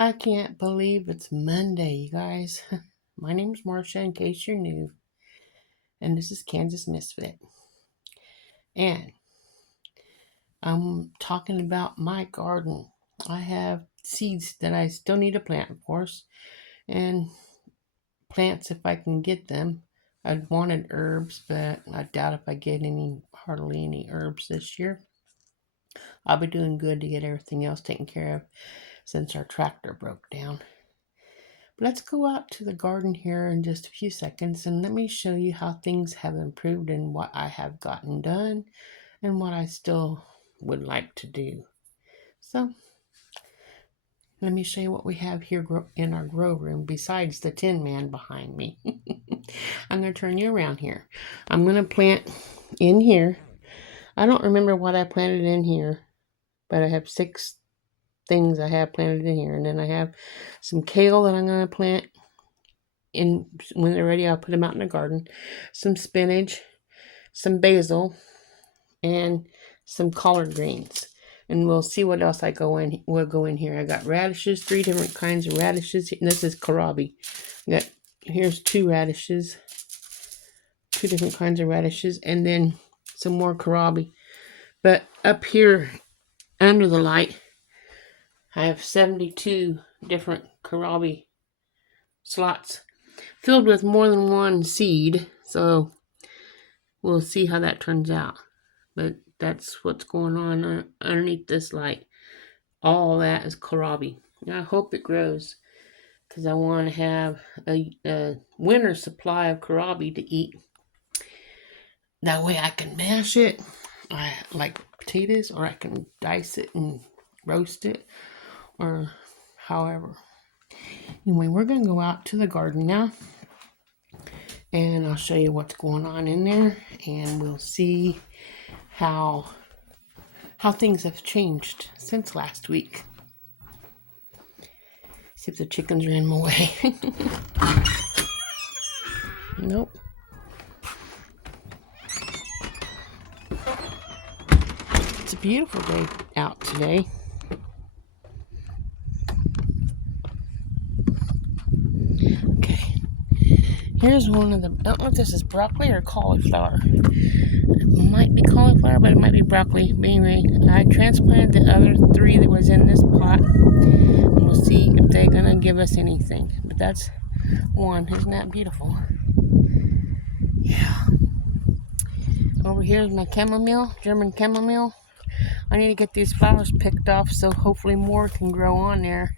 I can't believe it's Monday, you guys. My name's Marcia, in case you're new, and this is Kansas Misfit. And I'm talking about my garden. I have seeds that I still need to plant, of course, and plants if I can get them. I wanted herbs, but I doubt if I get hardly any herbs this year. I'll be doing good to get everything else taken care of since our tractor broke down. Let's go out to the garden here in just a few seconds and let me show you how things have improved and what I have gotten done and what I still would like to do. So, let me show you what we have here in our grow room besides the Tin Man behind me. I'm going to turn you around here. I'm going to plant in here. I don't remember what I planted in here, but I have 6 things I have planted in here. And then I have some kale that I'm going to plant in. When they're ready, I'll put them out in the garden. Some spinach, some basil, and some collard greens. And we'll see what else will go in here. I got radishes, 3 different kinds of radishes. And this is kohlrabi. Here's 2 radishes, 2 different kinds of radishes, and then some more kohlrabi. But up here under the light, I have 72 different kohlrabi slots filled with more than one seed. So we'll see how that turns out. But that's what's going on underneath this light. All that is kohlrabi. I hope it grows because I want to have a winter supply of kohlrabi to eat. That way I can mash it like potatoes, or I can dice it and roast it, or however. Anyway, we're going to go out to the garden now, and I'll show you what's going on in there, and we'll see how things have changed since last week. See if the chickens are in my way. Nope. It's a beautiful day out today. Okay. Here's one of the, I don't know if this is broccoli or cauliflower. It might be cauliflower, but it might be broccoli. But anyway, I transplanted the other 3 that was in this pot. And we'll see if they're going to give us anything. But that's one. Isn't that beautiful? Yeah. Over here is my chamomile, German chamomile. I need to get these flowers picked off so hopefully more can grow on there.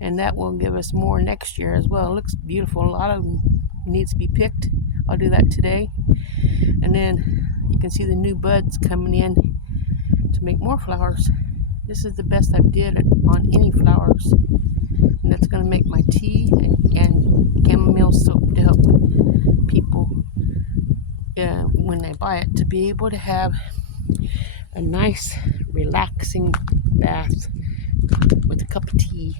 And that will give us more next year as well. It looks beautiful. A lot of them needs to be picked. I'll do that today. And then you can see the new buds coming in to make more flowers. This is the best I've did on any flowers. And that's going to make my tea and chamomile soap to help people when they buy it to be able to have a nice relaxing bath with a cup of tea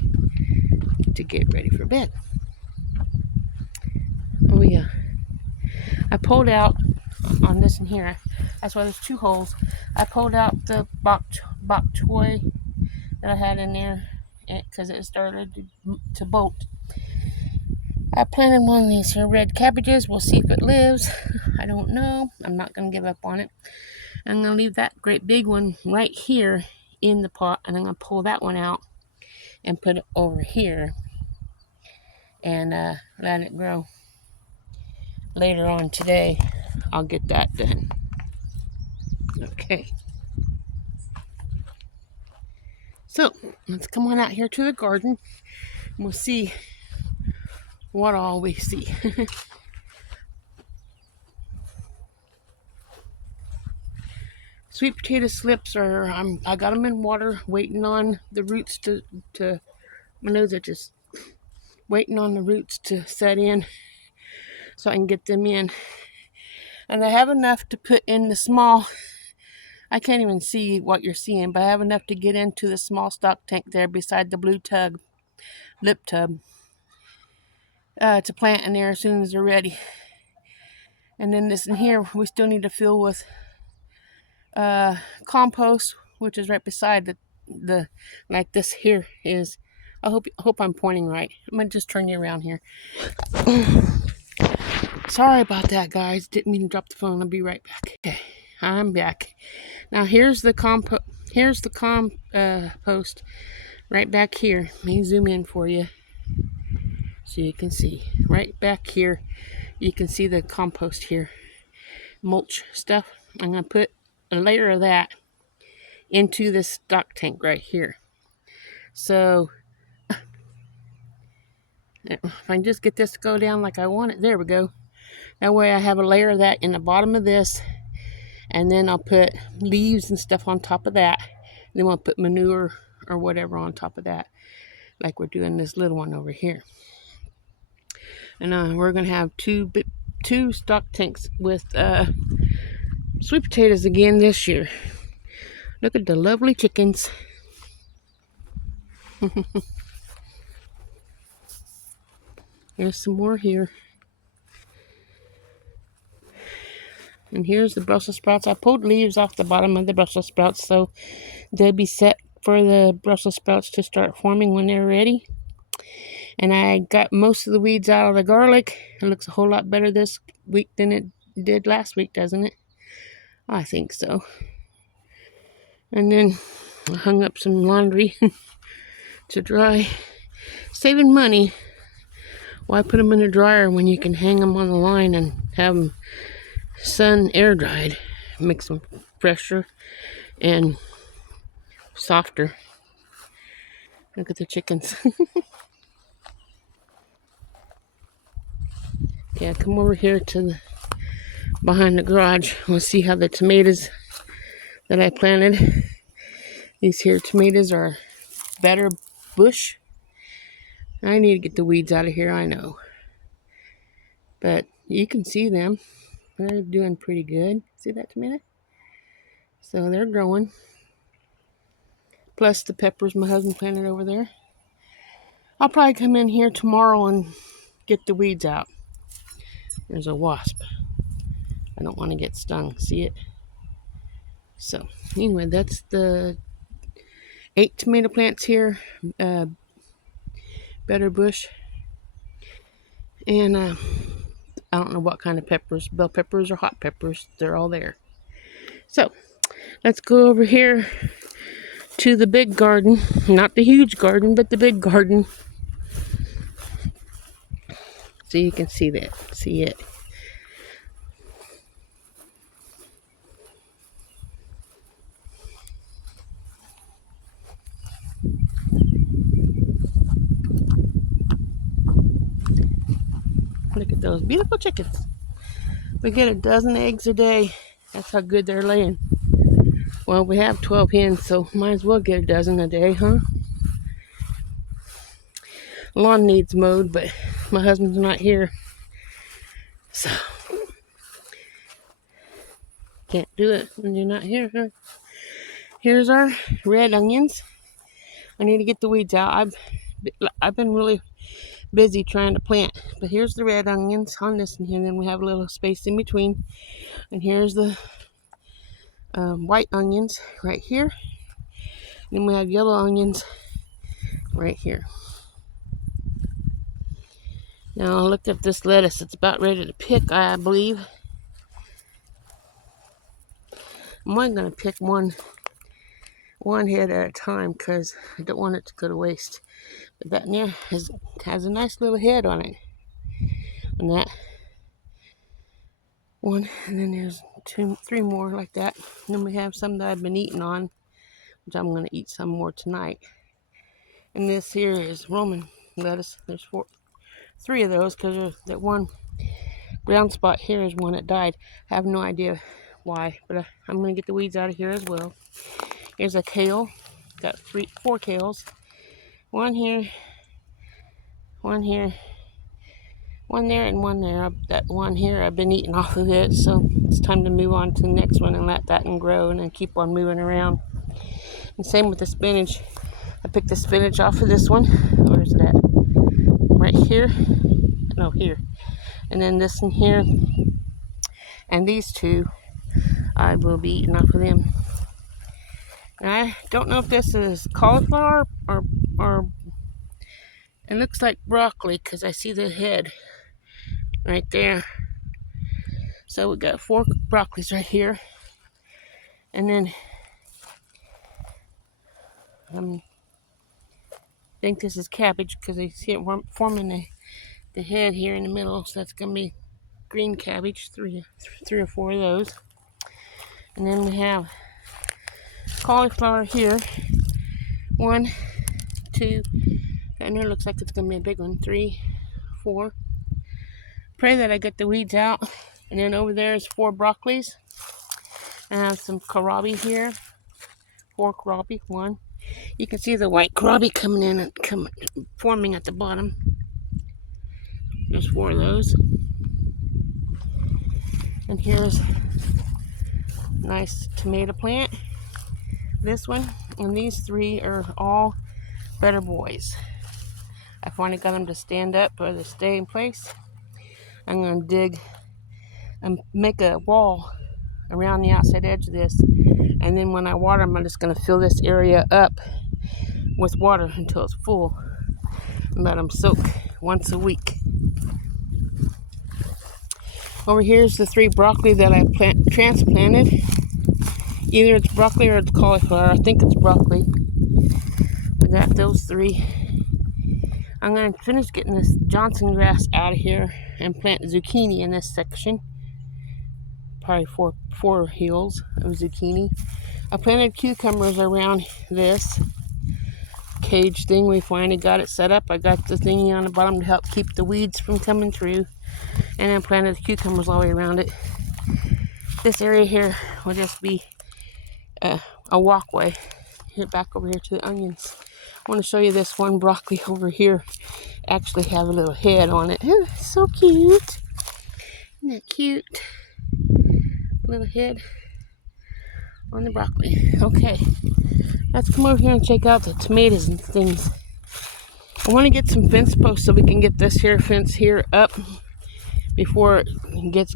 to get ready for bed. Oh yeah, I pulled out on this in here. That's why there's 2 holes. I pulled out the bok choy that I had in there because it started to bolt. I planted one of these here red cabbages. We'll see if it lives. I don't know. I'm not going to give up on it. I'm going to leave that great big one right here in the pot, and I'm going to pull that one out and put it over here and let it grow. Later on today, I'll get that done. Okay. So, let's come on out here to the garden, and we'll see what all we see. Sweet potato slips I got them in water, waiting on the roots to my nose are just waiting on the roots to set in so I can get them in. And I have enough to put in the small, I can't even see what you're seeing, but I have enough to get into the small stock tank there beside the blue lip tub, to plant in there as soon as they're ready. And then this in here, we still need to fill with compost, which is right beside the like this here is I hope I'm pointing right. I'm gonna just turn you around here. Sorry about that, guys. Didn't mean to drop the phone. I'll be right back. Okay, I'm back. Now here's the compost right back here. Let me zoom in for you so you can see. Right back here, you can see the compost here. Mulch stuff. I'm gonna put a layer of that into this stock tank right here. So if I can just get this to go down like I want it, there we go. That way I have a layer of that in the bottom of this, and then I'll put leaves and stuff on top of that. And then I'll put manure or whatever on top of that, like we're doing this little one over here. And we're gonna have two stock tanks with sweet potatoes again this year. Look at the lovely chickens. There's some more here. And here's the Brussels sprouts. I pulled leaves off the bottom of the Brussels sprouts so they'll be set for the Brussels sprouts to start forming when they're ready. And I got most of the weeds out of the garlic. It looks a whole lot better this week than it did last week, doesn't it? I think so. And then I hung up some laundry to dry. Saving money. Why put them in a dryer when you can hang them on the line and have them sun air dried? Makes them fresher and softer. Look at the chickens. Yeah, come over here to the behind the garage. We'll see how the tomatoes that I planted. These here tomatoes are better bush. I need to get the weeds out of here, I know. But you can see them. They're doing pretty good. See that tomato? So they're growing. Plus the peppers my husband planted over there. I'll probably come in here tomorrow and get the weeds out. There's a wasp. I don't want to get stung. See it? So anyway, that's the 8 tomato plants here. Better bush. And I don't know what kind of peppers. Bell peppers or hot peppers. They're all there. So let's go over here to the big garden. Not the huge garden, but the big garden. So you can see that. See it. Look at those beautiful chickens. We get a dozen eggs a day. That's how good they're laying. Well, we have 12 hens, so might as well get a dozen a day, huh? Lawn needs mowed, but my husband's not here. So, can't do it when you're not here, huh? Here's our red onions. I need to get the weeds out. I've been really busy trying to plant. But here's the red onions on this one here. Then we have a little space in between. And here's the white onions right here. Then we have yellow onions right here. Now I looked at this lettuce. It's about ready to pick, I believe. I'm only going to pick one head at a time because I don't want it to go to waste. But that near has a nice little head on it. And that one, and then there's 3 more like that. And then we have some that I've been eating on, which I'm going to eat some more tonight. And this here is Roman lettuce. There's 3 of those because that one brown spot here is one that died. I have no idea why, but I'm going to get the weeds out of here as well. Here's a kale. Got 4 kales. One here, one here, one there, and one there. That one here, I've been eating off of it, so it's time to move on to the next one and let that one grow and then keep on moving around. And same with the spinach. I picked the spinach off of this one. Where's it at? Right here. No, here. And then this one here. And these 2, I will be eating off of them. And I don't know if this is cauliflower or It looks like broccoli because I see the head right there. So we got 4 broccolis right here. And then I think this is cabbage because I see it forming the head here in the middle. So that's going to be green cabbage, three or 4 of those. And then we have cauliflower here. 1, 2, and there looks like it's going to be a big one. 3, 4. Pray that I get the weeds out. And then over there is 4 broccolis. I have some kohlrabi here. 4 kohlrabi. 1. You can see the white kohlrabi coming in and forming at the bottom. There's 4 of those. And here's a nice tomato plant. This one. And these 3 are all better boys. I finally got them to stand up or to stay in place. I'm going to dig and make a wall around the outside edge of this. And then when I water them, I'm just going to fill this area up with water until it's full. And let them soak once a week. Over here is the 3 broccoli that I transplanted. Either it's broccoli or it's cauliflower. I think it's broccoli. I got those 3. I'm going to finish getting this Johnson grass out of here and plant zucchini in this section. Probably 4 heels of zucchini. I planted cucumbers around this cage thing. We finally got it set up. I got the thingy on the bottom to help keep the weeds from coming through. And then planted the cucumbers all the way around it. This area here will just be a walkway. Here, back over here to the onions. I want to show you this one broccoli over here. Actually have a little head on it. Oh, so cute. Isn't that cute? Little head on the broccoli. Okay, let's come over here and check out the tomatoes and things. I want to get some fence posts so we can get this here fence here up before it gets,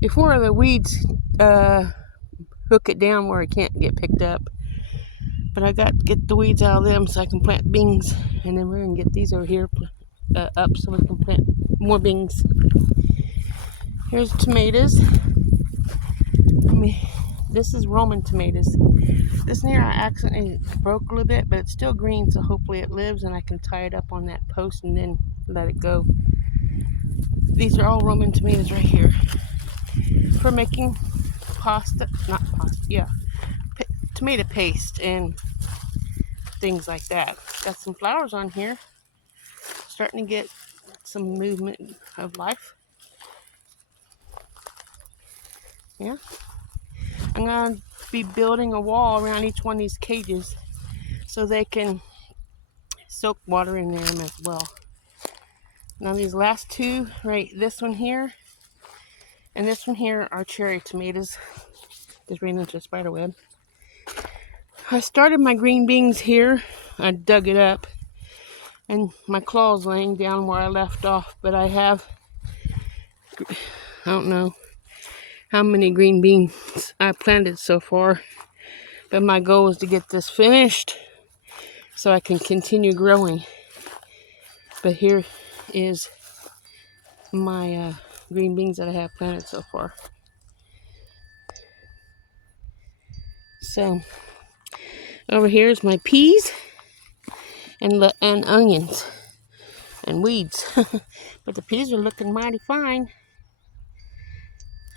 before the weeds hook it down where it can't get picked up. But I got to get the weeds out of them so I can plant beans, and then we're gonna get these over here up so we can plant more beans. Here's tomatoes. This is Roman tomatoes. This one here I accidentally broke a little bit, but it's still green, so hopefully it lives and I can tie it up on that post and then let it go. These are all Roman tomatoes right here for making tomato paste and things like that. Got some flowers on here. Starting to get some movement of life. Yeah. I'm going to be building a wall around each one of these cages so they can soak water in them as well. Now these last 2, right, this one here and this one here are cherry tomatoes. Just ran into a spider web. I started my green beans here. I dug it up and my claw's laying down where I left off, but I have, I don't know how many green beans I planted so far, but my goal is to get this finished so I can continue growing. But here is my green beans that I have planted so far. So over here is my peas and onions and weeds. But the peas are looking mighty fine.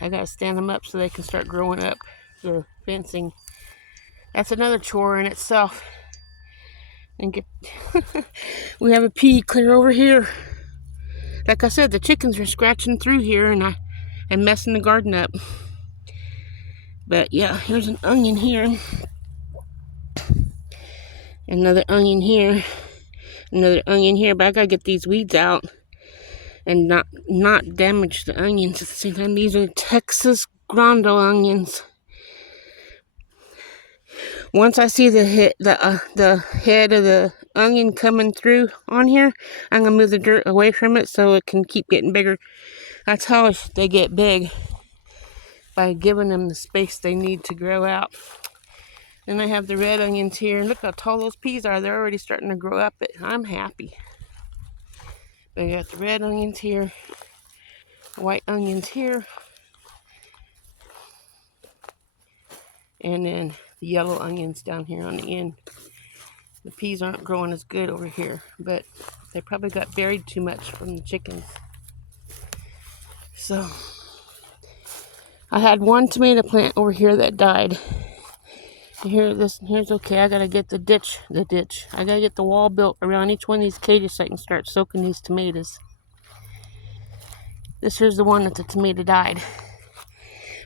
I gotta stand them up so they can start growing up. The fencing. That's another chore in itself. And get we have a pea clear over here. Like I said, the chickens are scratching through here and I'm messing the garden up. But yeah, here's an onion here. Another onion here. Another onion here. But I gotta get these weeds out and not damage the onions at the same time. These are Texas Grando onions. Once I see the head of the onion coming through on here, I'm gonna move the dirt away from it so it can keep getting bigger. That's how they get big, by giving them the space they need to grow out. And I have the red onions here. Look how tall those peas are. They're already starting to grow up. I'm happy. But I got the red onions here, white onions here, and then the yellow onions down here on the end. The peas aren't growing as good over here, but they probably got buried too much from the chickens. So I had one tomato plant over here that died. Here's okay. I gotta get the ditch. I gotta get the wall built around each one of these cages so I can start soaking these tomatoes. This here's the one that the tomato died.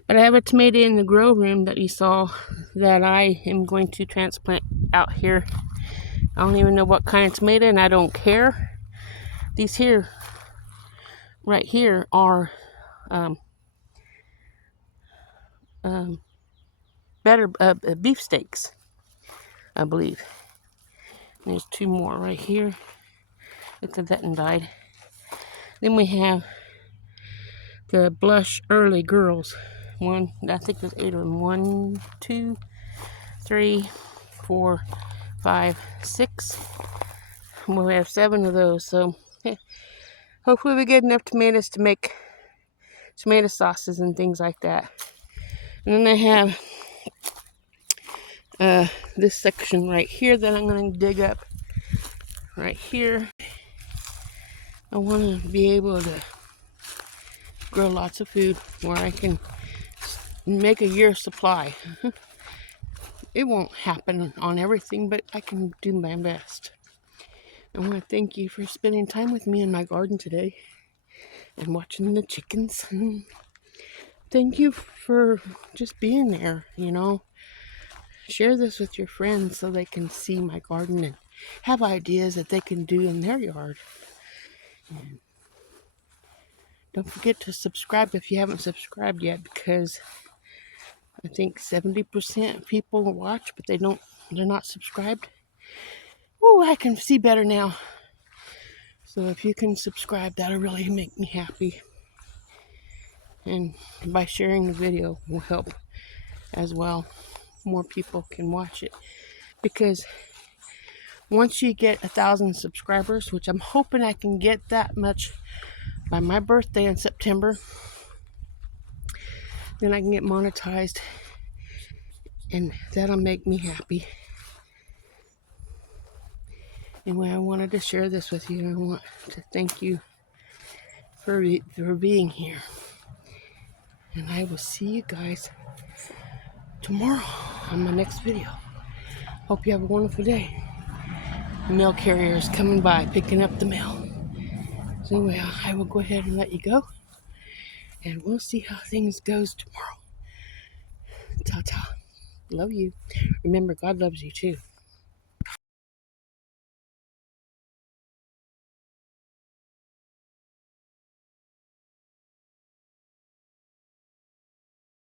But I have a tomato in the grow room that you saw that I am going to transplant out here. I don't even know what kind of tomato, and I don't care. These here, right here, are better beefsteaks, I believe. And there's two more right here. Look at that and died. Then we have the blush early girls. One, I think there's 8 of them. 1, 2, 3, 4, 5, 6. We have 7 of those. So hopefully we get enough tomatoes to make tomato sauces and things like that. And then I have this section right here that I'm going to dig up right here. I want to be able to grow lots of food where I can make a year's supply. It won't happen on everything, but I can do my best. I want to thank you for spending time with me in my garden today and watching the chickens. Thank you for just being there, you know. Share this with your friends so they can see my garden and have ideas that they can do in their yard. And don't forget to subscribe if you haven't subscribed yet, because I think 70% of people watch, but they're not subscribed. Oh, I can see better now. So if you can subscribe, that'll really make me happy. And by sharing the video will help as well. More people can watch it. Because once you get 1,000 subscribers, which I'm hoping I can get that much by my birthday in September, then I can get monetized, and that'll make me happy. Anyway, I wanted to share this with you. I want to thank you for being here. And I will see you guys tomorrow on my next video. Hope you have a wonderful day. The mail carrier is coming by, picking up the mail. So anyway, I will go ahead and let you go. And we'll see how things goes tomorrow. Ta-ta. Love you. Remember, God loves you too.